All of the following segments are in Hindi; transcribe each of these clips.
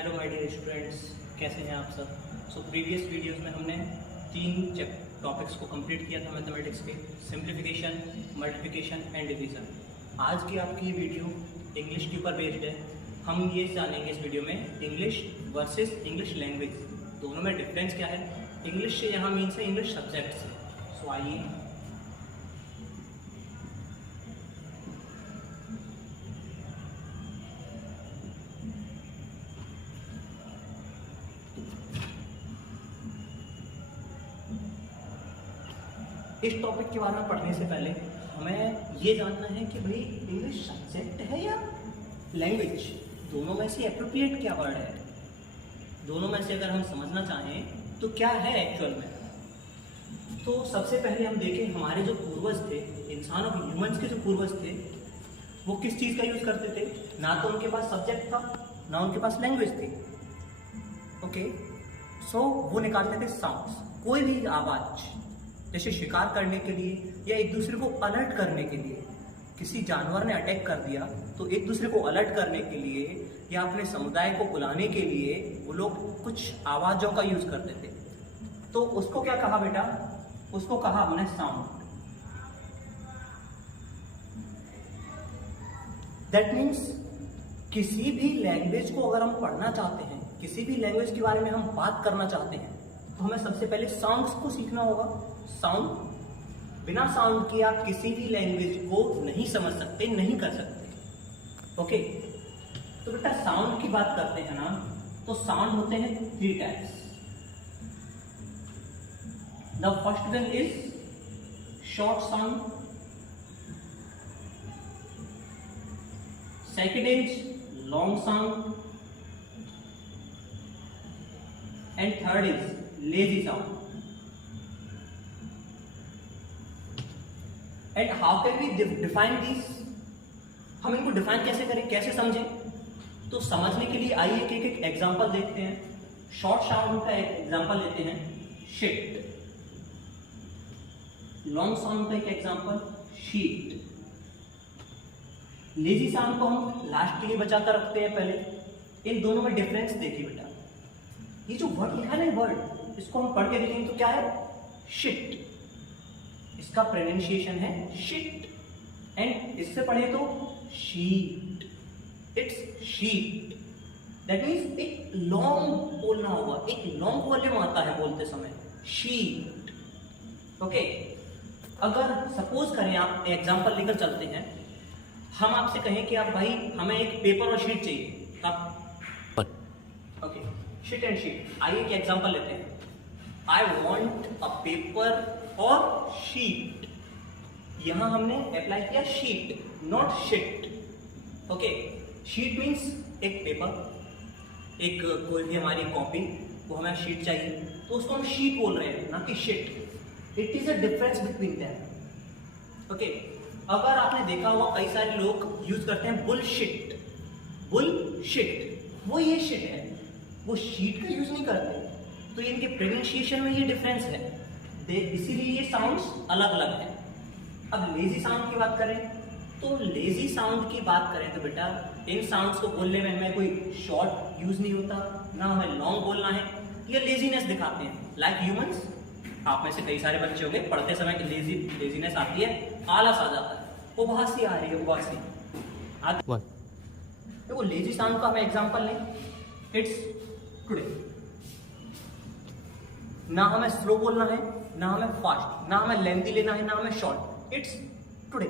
हेलो माय डियर स्टूडेंट्स, कैसे हैं आप सब। प्रीवियस वीडियोस में हमने 3 टॉपिक्स को कंप्लीट किया था मैथमेटिक्स के, सिंप्लीफिकेशन, मल्टीप्लिकेशन एंड डिवीजन। आज की आपकी ये वीडियो इंग्लिश के ऊपर बेस्ड है। हम ये जानेंगे इस वीडियो में इंग्लिश वर्सेस इंग्लिश लैंग्वेज, दोनों में डिफरेंस क्या है। इंग्लिश से यहाँ मीन्स है इंग्लिश सब्जेक्ट से। आइए इस टॉपिक के बारे में पढ़ने से पहले हमें ये जानना है कि भाई इंग्लिश सब्जेक्ट है या लैंग्वेज, दोनों में से एप्रोप्रिएट क्या वर्ड है। दोनों में से अगर हम समझना चाहें तो क्या है एक्चुअल में। तो सबसे पहले हम देखें हमारे जो पूर्वज थे, इंसान ऑफ ह्यूमंस के जो पूर्वज थे, वो किस चीज़ का यूज करते थे। ना तो उनके पास सब्जेक्ट था, ना उनके पास लैंग्वेज थी। ओके, सो वो निकालते थे साउंड्स। कोई भी आवाज, जैसे शिकार करने के लिए या एक दूसरे को अलर्ट करने के लिए, किसी जानवर ने अटैक कर दिया तो एक दूसरे को अलर्ट करने के लिए या अपने समुदाय को बुलाने के लिए वो लोग कुछ आवाजों का यूज करते थे। तो उसको क्या कहा बेटा, उसको कहा हमने साउंड। दैट मीन्स किसी भी लैंग्वेज को अगर हम पढ़ना चाहते हैं, किसी भी लैंग्वेज के बारे में हम बात करना चाहते हैं, तो हमें सबसे पहले साउंड्स को सीखना होगा। साउंड, बिना साउंड के आप किसी भी लैंग्वेज को नहीं समझ सकते, नहीं कर सकते। ओके, तो बेटा साउंड की बात करते हैं ना, तो साउंड होते हैं 3 types. The first one is short sound, second is long sound and third is lazy sound. And how can we define this, हम इनको डिफाइन कैसे करें, कैसे समझें। तो समझने के लिए आइए एक एग्जांपल देखते हैं। शॉर्ट साउंड का एक एग्जांपल लेते हैं, शिट। लॉन्ग साउंड का एक एग्जांपल, शीट। लेजी साउंड को हम लास्ट के लिए बचाकर रखते हैं पहले। इन दोनों में डिफरेंस देखिए बेटा, ये जो वर्ड लिखा है ना, वर्ड, इसको हम पढ़ के देखेंगे तो क्या है, शिट। इसका प्रोनाउंसिएशन है शिट, एंड इससे पढ़े तो sheet. It's sheet. That means एक लॉन्ग बोलना होगा, एक लॉन्ग वॉल्यूम आता है बोलते समय, शीट। ओके, अगर सपोज करें, आप एग्जांपल लेकर चलते हैं, हम आपसे कहें कि आप भाई हमें एक पेपर और शीट चाहिए, आप ओके, शीट एंड शीट। आइए एक एग्जांपल लेते हैं, आई वॉन्ट अ पेपर और शीट। यहां हमने अप्लाई किया sheet, not shit. Okay, sheet means एक पेपर, एक कोई भी हमारी कॉपी, वो हमें शीट चाहिए, तो उसको हम शीट बोल रहे हैं, ना कि shit. It is a difference between them. Okay, अगर आपने देखा होगा कई सारे लोग यूज करते हैं बुलशिट। बुलशिट, वो ये शिट है, वो शीट का यूज नहीं करते। तो इनके प्रोनाउंसिएशन में ये डिफरेंस है, इसीलिए ये साउंड्स अलग अलग है। अब लेजी साउंड की बात करें, तो लेजी साउंड की बात करें तो बेटा इन साउंड्स को बोलने में हमें कोई शॉर्ट यूज नहीं होता, ना हमें लॉन्ग बोलना है। ये लेजीनेस दिखाते हैं, लाइक ह्यूमंस। आप में से कई सारे बच्चे होंगे, पढ़ते समय लेजीनेस आती है, आलस आ जाता है, उबासी आ रही है, उबासी। देखो लेजी साउंड का हमें एग्जांपल लें, इट्स टुडे। ना हमें स्लो बोलना है, ना हमें फास्ट, ना हमें लेंथी लेना है, ना हमें short. It's today,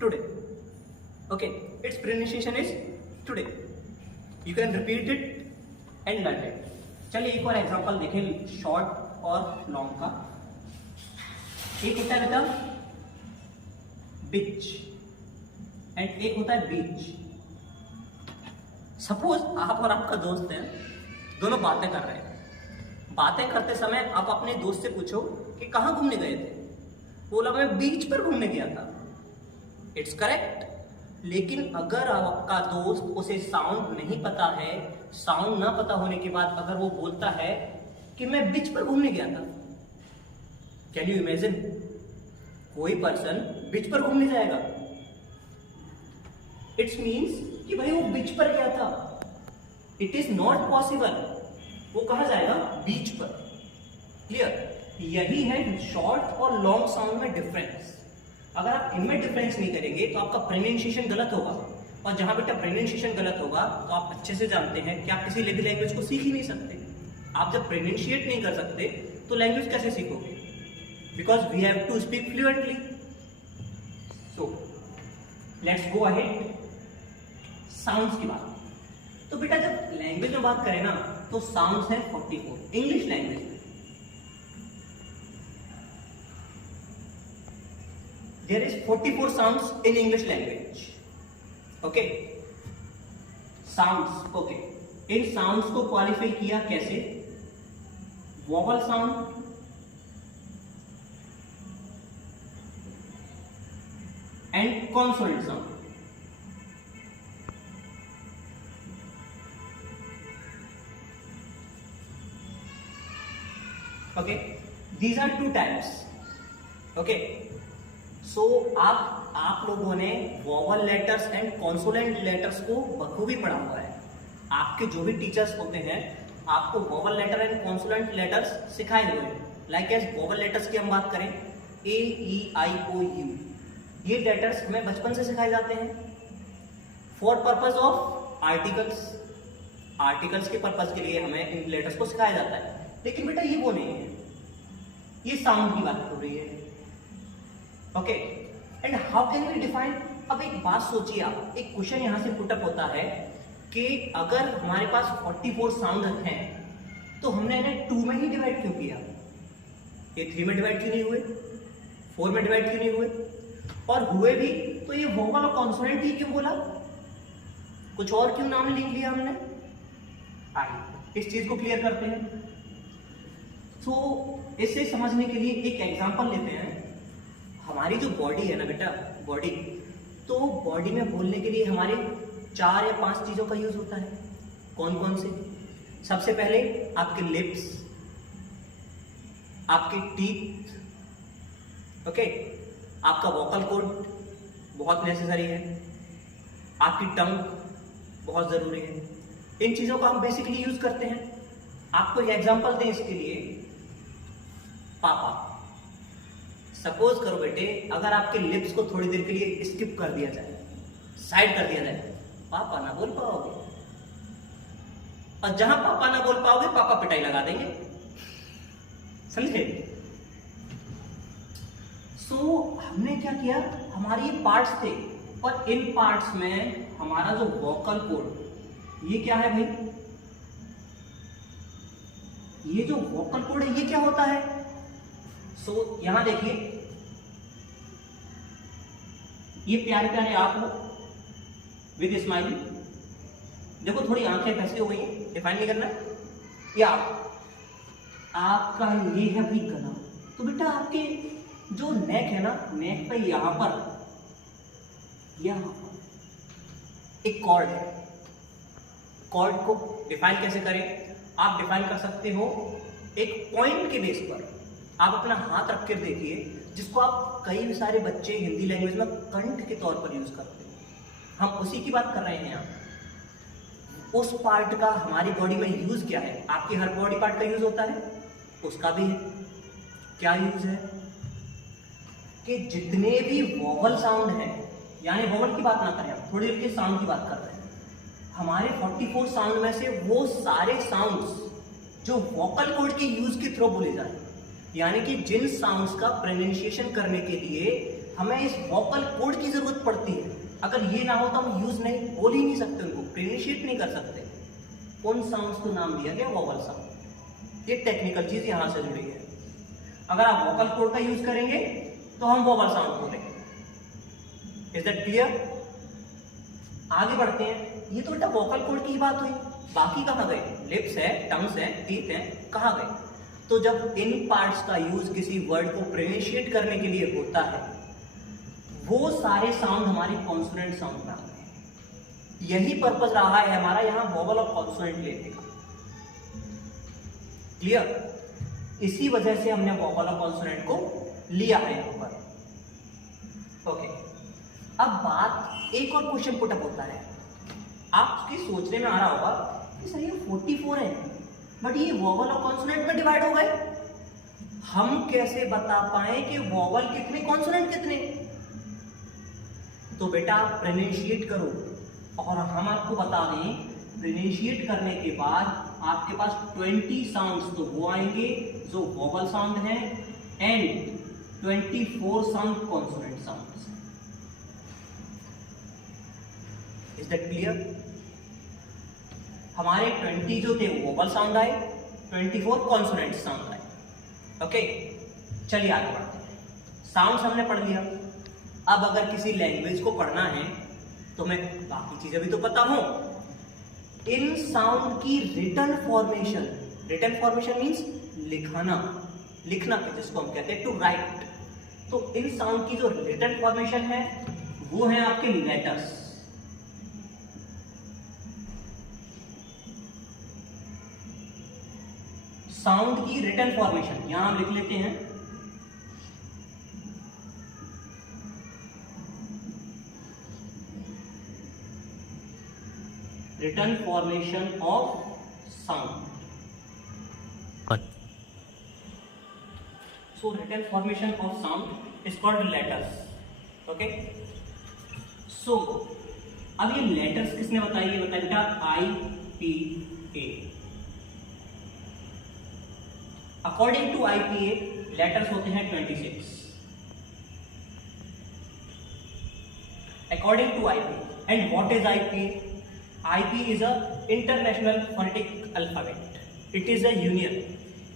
today. Okay, it's pronunciation is today. You can repeat it and learn it. चलिए एक और एग्जांपल देखें शॉर्ट और लॉन्ग का। एक होता है बेटा बिच एंड एक होता है बीच। सपोज आप और आपका दोस्त है, दोनों बातें कर रहे हैं। बातें करते समय आप अपने दोस्त से पूछो कि कहाँ घूमने गए थे, बोला मैं बीच पर घूमने गया था। It's correct. लेकिन अगर आपका दोस्त, उसे साउंड नहीं पता है, साउंड ना पता होने के बाद अगर वो बोलता है कि मैं बीच पर घूमने गया था, कैन यू इमेजिन, कोई पर्सन बीच पर घूमने जाएगा? इट्स मीन्स कि भाई वो बीच पर गया था। It is not possible. वो कहाँ जाएगा? बीच पर। क्लियर? यही है शॉर्ट और लॉन्ग साउंड में डिफरेंस। अगर आप इनमें डिफरेंस नहीं करेंगे तो आपका प्रोनाउंसिएशन गलत होगा, और जहां बेटा प्रोनाउंसिएशन गलत होगा तो आप अच्छे से जानते हैं कि आप किसी भी लैंग्वेज को सीख ही नहीं सकते। आप जब प्रोनाउंशिएट नहीं कर सकते तो लैंग्वेज कैसे सीखोगे? Because we have to speak fluently. So let's go ahead sounds की बात। तो बेटा जब लैंग्वेज में बात करें ना तो साउंड्स हैं 44 इंग्लिश लैंग्वेज में। There is 44 sounds in English language. Okay, sounds. Okay, इन साउंड्स को क्वालिफाई किया कैसे? Vowel sound, and consonant sound. Okay, these are two types. Okay, so आप लोगों ने vowel letters and consonant letters को बखूबी पढ़ा हुआ है। आपके जो भी टीचर्स होते हैं आपको vowel letter and consonant letters सिखाए हुए हैं। लाइक एज वोवल लेटर्स की हम बात करें, ए ई आई ओ यू, ये लेटर्स हमें बचपन से सिखाए जाते हैं for purpose of articles. Articles के पर्पज के लिए हमें इन लेटर्स को सिखाया जाता है। लेकिन बेटा ये वो नहीं है, ये साउंड की बात हो रही है। Okay, and how can we define? अब एक बात सोचिए आप, एक क्वेश्चन यहां से पुटअप होता है कि अगर हमारे पास 44 साउंड हैं तो हमने इन्हें 2 में ही डिवाइड क्यों किया? ये 3 में डिवाइड क्यों नहीं हुए? 4 में डिवाइड क्यों नहीं हुए? और हुए भी तो ये वोवल और कॉन्सोनेंट ही क्यों बोला? कुछ और क्यों नाम लिख लिया हमने? आइए इस चीज को क्लियर करते हैं। तो इसे समझने के लिए एक एग्जांपल लेते हैं। हमारी जो बॉडी है ना बेटा, बॉडी, तो बॉडी में बोलने के लिए हमारे 4 या 5 चीजों का यूज होता है। कौन कौन से? सबसे पहले आपके लिप्स, आपके टीथ, ओके, आपका वोकल कॉर्ड बहुत नेसेसरी है, आपकी टंग बहुत जरूरी है। इन चीजों का हम बेसिकली यूज करते हैं। आपको एक एग्जांपल दें इसके लिए, पापा। सपोज करो बेटे, अगर आपके लिप्स को थोड़ी देर के लिए स्किप कर दिया जाए, साइड कर दिया जाए, पापा ना बोल पाओगे, और जहां पापा ना बोल पाओगे पापा पिटाई लगा देंगे, समझे? सो हमने क्या किया, हमारे ये पार्ट्स थे और इन पार्ट्स में हमारा जो वोकल कॉर्ड, ये क्या है भाई? ये जो वोकल कॉर्ड है ये क्या होता है? सो यहां देखिए, ये प्यारे प्यारे आप हो विद स्माइल। देखो थोड़ी आंखें फैसी हो गई हैं, डिफाइन नहीं करना। ये आपका ये है भाई गला। तो बेटा आपके जो नेक है ना, नेक पे यहां पर एक कॉर्ड है। कॉर्ड को डिफाइन कैसे करें? आप डिफाइन कर सकते हो एक पॉइंट के बेस पर। आप अपना हाथ रख कर देखिए, जिसको आप कई सारे बच्चे हिंदी लैंग्वेज में कंठ के तौर पर यूज करते हैं। हम उसी की बात कर रहे हैं यहाँ। उस पार्ट का हमारी बॉडी में यूज क्या है? आपकी हर बॉडी पार्ट का यूज होता है, उसका भी है। क्या यूज है? कि जितने भी वोवल साउंड है, यानी वोवल की बात ना करें, आप थोड़ी देर के साउंड की बात कर रहे हैं। हमारे 44 साउंड में से वो सारे साउंड्स जो वोकल कॉर्ड के यूज के थ्रू बोले जाए, यानी कि जिन साउंड्स का प्रोनाउंसिएशन करने के लिए हमें इस वोकल कॉर्ड की जरूरत पड़ती है, अगर ये ना हो तो हम यूज नहीं, बोल ही नहीं सकते, उनको प्रोनाउंसिएट नहीं कर सकते। उन साउंड्स को नाम दिया गया वोवल साउंड। ये टेक्निकल चीज यहां से जुड़ी है। अगर आप वोकल कॉर्ड का यूज करेंगे तो हम वोवल साउंड बोलेंगे। Is that clear? आगे बढ़ते हैं। ये तो बेटा वोकल कॉर्ड की बात हुई, बाकी कहां गए? लिप्स है, टंग्स है, टीथ है, कहां गए? तो जब इन पार्ट्स का यूज किसी वर्ड को प्रोनाउंसिएट करने के लिए होता है, वो सारे साउंड हमारी कॉन्सोनेंट साउंड में आते हैं। यही पर्पस रहा है हमारा यहां वोवल और कॉन्सोनेंट लेने का। क्लियर? इसी वजह से हमने वोवल और कॉन्सोनेंट को लिया है यहां पर। ओके, अब बात, एक और क्वेश्चन पुटअप होता है, आपकी सोचने में आ रहा होगा सर ये 44 है, बट ये वोवल और कॉन्सोनेंट में डिवाइड हो गए। हम कैसे बता पाए कि वोवल कितने कॉन्सोनेंट कितने? तो बेटा आप प्रोनाउंसिएट करो, और हम आपको बता दें प्रोनाउंसिएट करने के बाद आपके पास 20 साउंड्स तो वो आएंगे जो वोवल साउंड है, and 24 sound consonant sounds. Is that clear? हमारे 20 जो थे वो वोवल साउंड आए, 24 कॉन्सोनेंट साउंड आए। ओके, चलिए आगे बढ़ते हैं। साउंड्स हमने पढ़ लिया। अब अगर किसी लैंग्वेज को पढ़ना है तो मैं बाकी चीजें भी तो पता हूं। इन साउंड की written formation, written formation means लिखना, लिखना जिसको हम कहते हैं टू राइट। तो इन साउंड की जो रिटन फॉर्मेशन है वो है आपके लेटर्स। साउंड की रिटन फॉर्मेशन यहां हम लिख लेते हैं, written formation of sound. So written formation of sound is called letters. Okay, so अब ये लेटर्स किसने बताई? ये बताया बेटा IPA। According to IPA letters होते हैं 26 according to IPA। And what is IPA? IPA is a international phonetic alphabet. It is a union.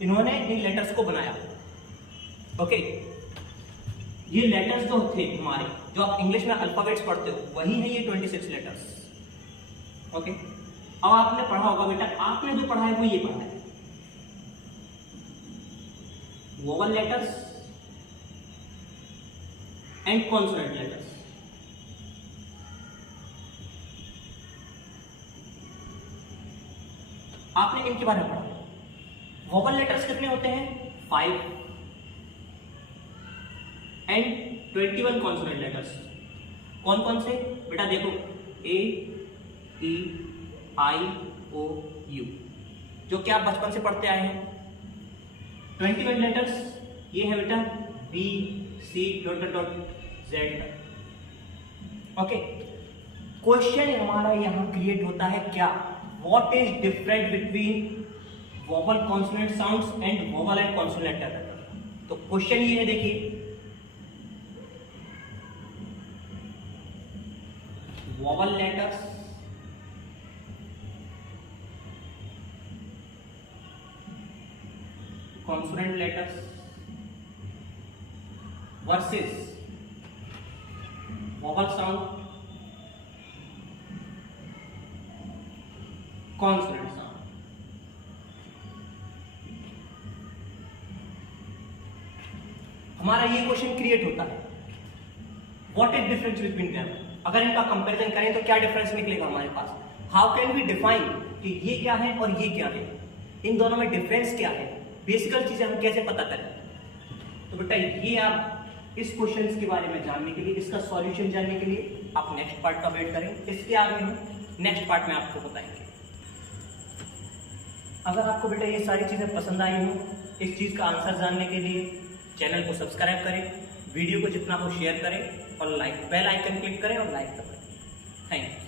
इन्होंने इन लेटर्स को बनाया। ओके, ये लेटर्स जो थे हमारे, जो आप इंग्लिश में अल्फाबेट्स पढ़ते हो, वही है ये 26 लेटर्स। ओके, अब आपने पढ़ा होगा बेटा, आपने जो पढ़ा है वो ये पढ़ा है, vowel letters and consonant letters. आपने इनके बारे में पढ़ा। वोवल लेटर्स कितने होते हैं? 5 एंड 21 कॉन्सोनेंट लेटर्स। कौन कौन से बेटा? देखो, A, E, I, O, U, जो कि आप बचपन से पढ़ते आए हैं। 21 लेटर्स ये है बेटा B, C, .Z। Okay, question हमारा यहां क्रिएट होता है क्या? What is different between vowel consonant sounds and vowel and consonant letter? तो क्वेश्चन ये है, देखिए, vowel letters consonant letters versus vowel sound consonant sound. हमारा ये क्वेश्चन क्रिएट होता है, what is difference between them? अगर इनका कंपैरिजन करें तो क्या डिफरेंस निकलेगा हमारे पास? हाउ कैन वी डिफाइन कि ये क्या है और ये क्या है, इन दोनों में डिफरेंस क्या है, बेसिकल चीजें हम कैसे पता करें? तो बेटा ये आप इस क्वेश्चंस के बारे में जानने के लिए, इसका सॉल्यूशन जानने के लिए आप नेक्स्ट पार्ट का वेट करें। इसके आगे हम नेक्स्ट पार्ट में आपको बताएंगे। अगर आपको बेटा ये सारी चीजें पसंद आई हो, इस चीज का आंसर जानने के लिए चैनल को सब्सक्राइब करें, वीडियो को जितना हो शेयर करें, और बेल आइकन क्लिक करें और लाइक करें। Thank you.